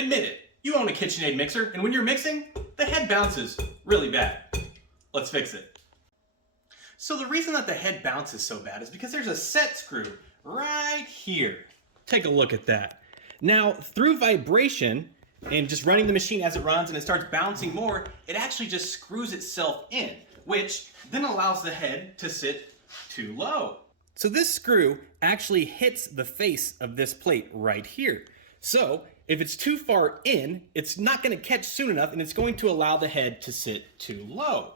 Admit it, you own a KitchenAid mixer, and when you're mixing, the head bounces really bad. Let's fix it. So the reason that the head bounces so bad is because there's a set screw right here. Take a look at that. Now, through vibration and just running the machine as it runs and it starts bouncing more, it actually just screws itself in, which then allows the head to sit too low. So this screw actually hits the face of this plate right here. So if it's too far in, it's not going to catch soon enough and it's going to allow the head to sit too low.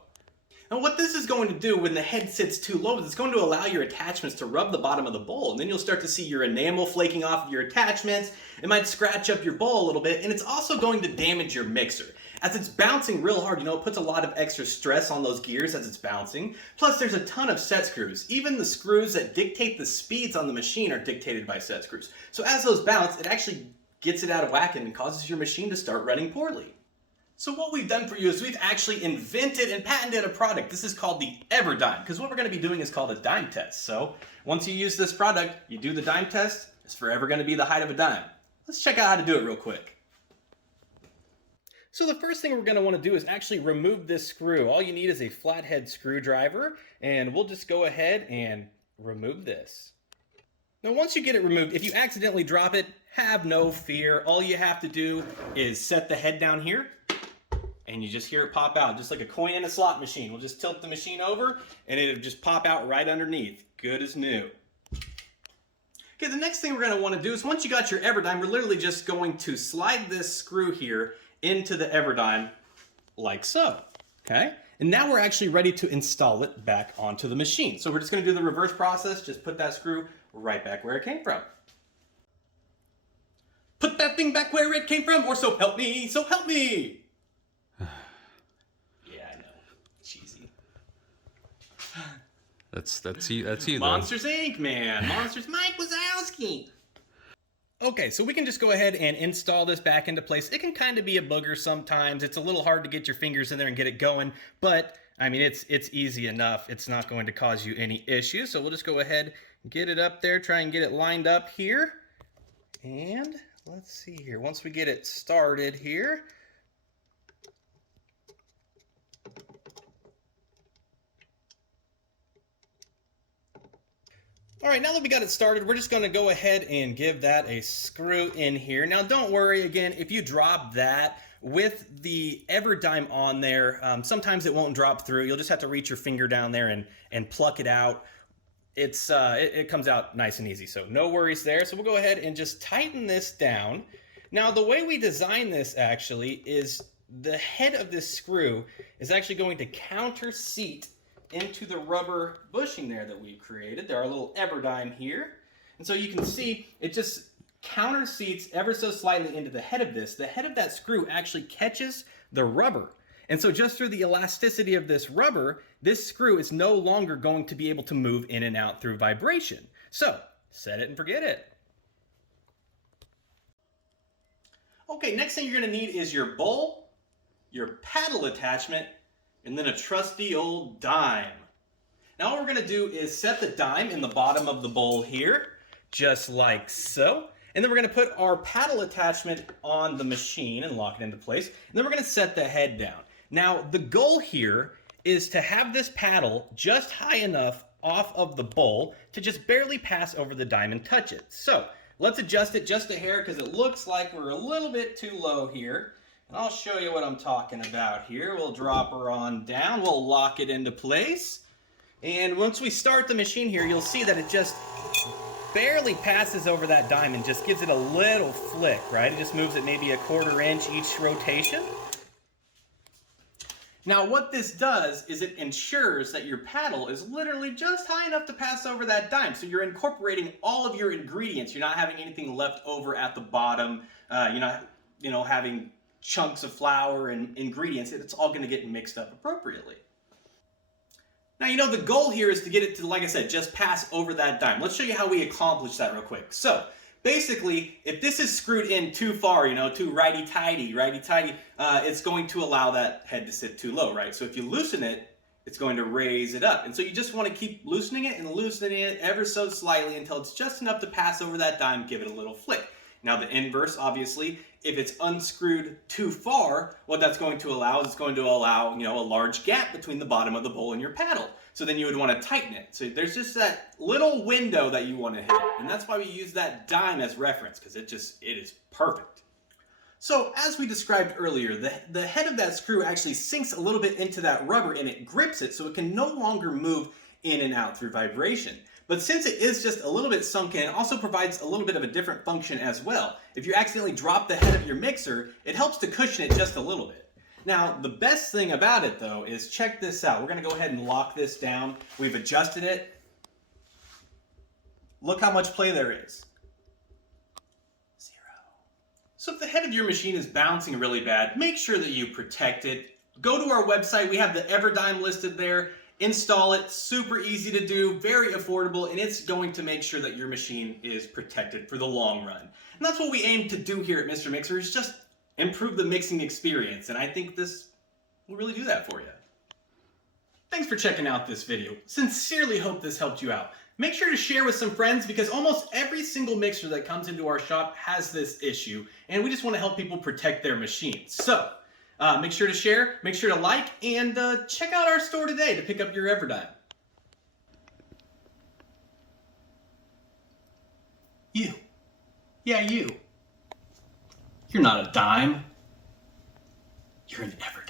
Now what this is going to do when the head sits too low is it's going to allow your attachments to rub the bottom of the bowl, and then you'll start to see your enamel flaking off of your attachments. It might scratch up your bowl a little bit, and it's also going to damage your mixer. As it's bouncing real hard, it puts a lot of extra stress on those gears as it's bouncing. Plus there's a ton of set screws. Even the screws that dictate the speeds on the machine are dictated by set screws. So as those bounce, it actually gets it out of whack and causes your machine to start running poorly. So what we've done for you is we've actually invented and patented a product. This is called the EverDime, because what we're going to be doing is called a dime test. So once you use this product, you do the dime test, it's forever going to be the height of a dime. Let's check out how to do it real quick. So the first thing we're going to want to do is actually remove this screw. All you need is a flathead screwdriver, and we'll just go ahead and remove this. Now once you get it removed, if you accidentally drop it, have no fear. All you have to do is set the head down here, and you just hear it pop out, just like a coin in a slot machine. We'll just tilt the machine over, and it'll just pop out right underneath. Good as new. Okay, the next thing we're going to want to do is once you got your EverDime, we're literally just going to slide this screw here into the EverDime like so. Okay? And now we're actually ready to install it back onto the machine. So we're just going to do the reverse process. Just put that screw right back where it came from. Put that thing back where it came from, or so help me, so help me! Yeah, I know. Cheesy. That's you. Monsters Inc., man. Monsters Mike Wazowski. Okay, so we can just go ahead and install this back into place. It can kind of be a booger sometimes. It's a little hard to get your fingers in there and get it going, but I mean, it's easy enough. It's not going to cause you any issues. So we'll just go ahead and get it up there, try and get it lined up here. And let's see here. Once we get it started here, all right, now that we got it started, we're just going to go ahead and give that a screw in here. Now, don't worry, again, if you drop that with the EverDime on there, sometimes it won't drop through. You'll just have to reach your finger down there and pluck it out. It comes out nice and easy, so no worries there. So we'll go ahead and just tighten this down. Now, the way we design this actually is the head of this screw is actually going to counter seat into the rubber bushing there that we've created. There are a little EverDime here. And so you can see it just counter seats ever so slightly into the head of this. The head of that screw actually catches the rubber. And so just through the elasticity of this rubber, this screw is no longer going to be able to move in and out through vibration. So set it and forget it. Okay, next thing you're going to need is your bowl, your paddle attachment, and then a trusty old dime. Now what we're going to do is set the dime in the bottom of the bowl here, just like so. And then we're going to put our paddle attachment on the machine and lock it into place. And then we're going to set the head down. Now the goal here is to have this paddle just high enough off of the bowl to just barely pass over the dime and touch it. So let's adjust it just a hair because it looks like we're a little bit too low here. And I'll show you what I'm talking about here. We'll drop her on down. We'll lock it into place. And once we start the machine here, you'll see that it just barely passes over that dime and just gives it a little flick, right? It just moves it maybe a 1/4 inch each rotation. Now what this does is it ensures that your paddle is literally just high enough to pass over that dime. So you're incorporating all of your ingredients. You're not having anything left over at the bottom. You're not, having chunks of flour and ingredients. It's all going to get mixed up appropriately. Now, the goal here is to get it to, like I said, just pass over that dime. Let's show you how we accomplish that real quick. So basically, if this is screwed in too far, too righty-tighty, it's going to allow that head to sit too low, right? So if you loosen it, it's going to raise it up. And so you just want to keep loosening it and loosening it ever so slightly until it's just enough to pass over that dime, give it a little flick. Now the inverse, obviously, if it's unscrewed too far, what that's going to allow is it's going to allow, a large gap between the bottom of the bowl and your paddle. So then you would want to tighten it. So there's just that little window that you want to hit. And that's why we use that dime as reference, because it is perfect. So as we described earlier, the head of that screw actually sinks a little bit into that rubber and it grips it so it can no longer move in and out through vibration. But since it is just a little bit sunken, it also provides a little bit of a different function as well. If you accidentally drop the head of your mixer, it helps to cushion it just a little bit. Now, the best thing about it though is check this out. We're going to go ahead and lock this down. We've adjusted it. Look how much play there is. 0. So if the head of your machine is bouncing really bad, make sure that you protect it. Go to our website. We have the EverDime listed there. Install it, super easy to do, very affordable, and it's going to make sure that your machine is protected for the long run. And that's what we aim to do here at Mr. Mixer, is just improve the mixing experience, and I think this will really do that for you. Thanks for checking out this video. Sincerely hope this helped you out. Make sure to share with some friends because almost every single mixer that comes into our shop has this issue, and we just want to help people protect their machines. So, make sure to share, make sure to like, and check out our store today to pick up your EverDime. You. Yeah, you. You're not a dime. You're an EverDime.